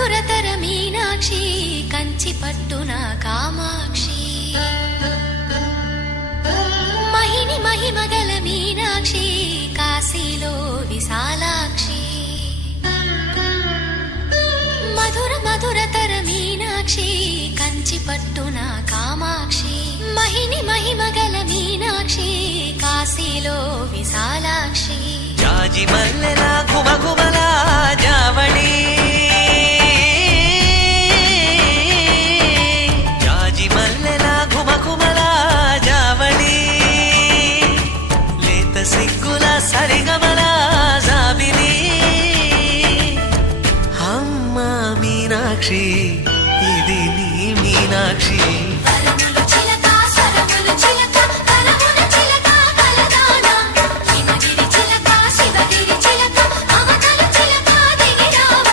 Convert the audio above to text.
మధురతర మీనాక్షి కంచి పట్టున కామాక్షి మహిని మహిమగల మీనాక్షి కాశీలో విశాలాక్షి మధుర మధురతర మీనాక్షి కంచి పట్టున కామాక్షి మహిని మహిమగల మీనాక్షి కాశీలో విశాలాక్షి జాజి మల్లెల గుమగుమల జావళి జాజి మల్లెల గుమగుమల జావళి లేత సిగ్గుల సరిగమల జాబిలి అమ్మ మీనాక్షి ఇది నీ మీనాక్షి